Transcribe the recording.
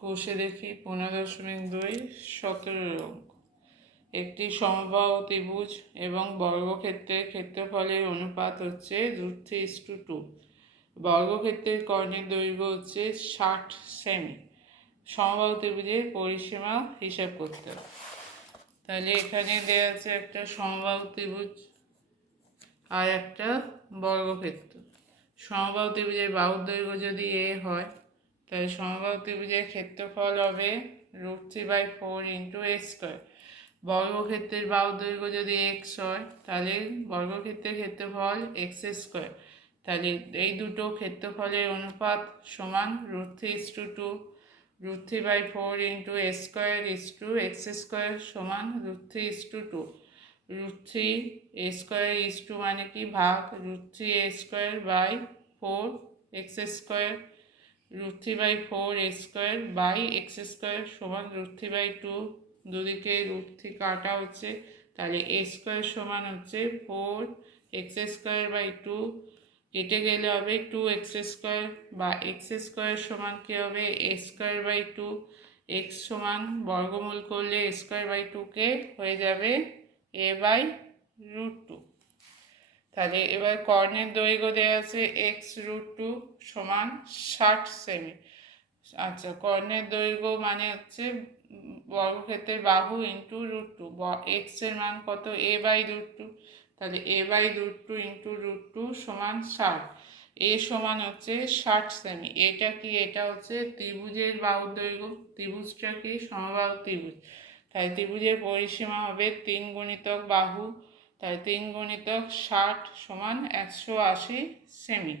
কোষে দেখি 15.2 17 অঙ্ক। একটি সমবাহু ত্রিভুজ এবং বর্গক্ষেত্রের ক্ষেত্রফলের অনুপাত হচ্ছে √3:2। বর্গক্ষেত্রের কর্ণের দৈর্ঘ্য হচ্ছে 60 সেমি। সমবাহু ত্রিভুজের পরিসীমা হিসাব করতে হবে। তাহলে এখানে দেওয়া আছে একটা সমবাহু ত্রিভুজ আর একটা বর্গক্ষেত্র। সমবাহু ত্রিভুজের বাহুর দৈর্ঘ্য যদি a হয়, তাহলে সমবাহু ত্রিভুজের ক্ষেত্রফল হবে √3/4 × a²। বর্গক্ষেত্রের বাহুর দৈর্ঘ্য যদি x হয়, তাহলে বর্গক্ষেত্রের ক্ষেত্রফল x²। তাহলে এই দুটো ক্ষেত্রফলের অনুপাত সমান √3:2। √3/4 × a² x² সমান √3:2। √3a² মানে কি ভাগ √3a²/4 x²। √3/4 a² x² সমান √3/2। দুদিকে √3 কাটা হচ্ছে, তাহলে a² সমান হচ্ছে 4 x²/2। কেটে গেলে হবে 2x² বা x² সমান কি হবে a²/2। x সমান বর্গমূল করলে a²/2 হয়ে যাবে a/√2। তাহলে এবার কর্ণের দৈর্ঘ্য দেওয়া আছে x√2 সমান 60 সেমি। আচ্ছা, কর্ণের দৈর্ঘ্য মানে হচ্ছে বর্গক্ষেত্রের বাহু ইন্টু √2। x এর মান কত? a/√2। তাহলে a/√2 × √2 সমান 60। a সমান হচ্ছে 60 সেমি। এটা কি? এটা হচ্ছে ত্রিভুজের বাহুর দৈর্ঘ্য। ত্রিভুজটা কি? সমবাহু ত্রিভুজ। তাই ত্রিভুজের পরিসীমা হবে 3 × বাহু। তাই 3 × 60 সমান 180 সেমি।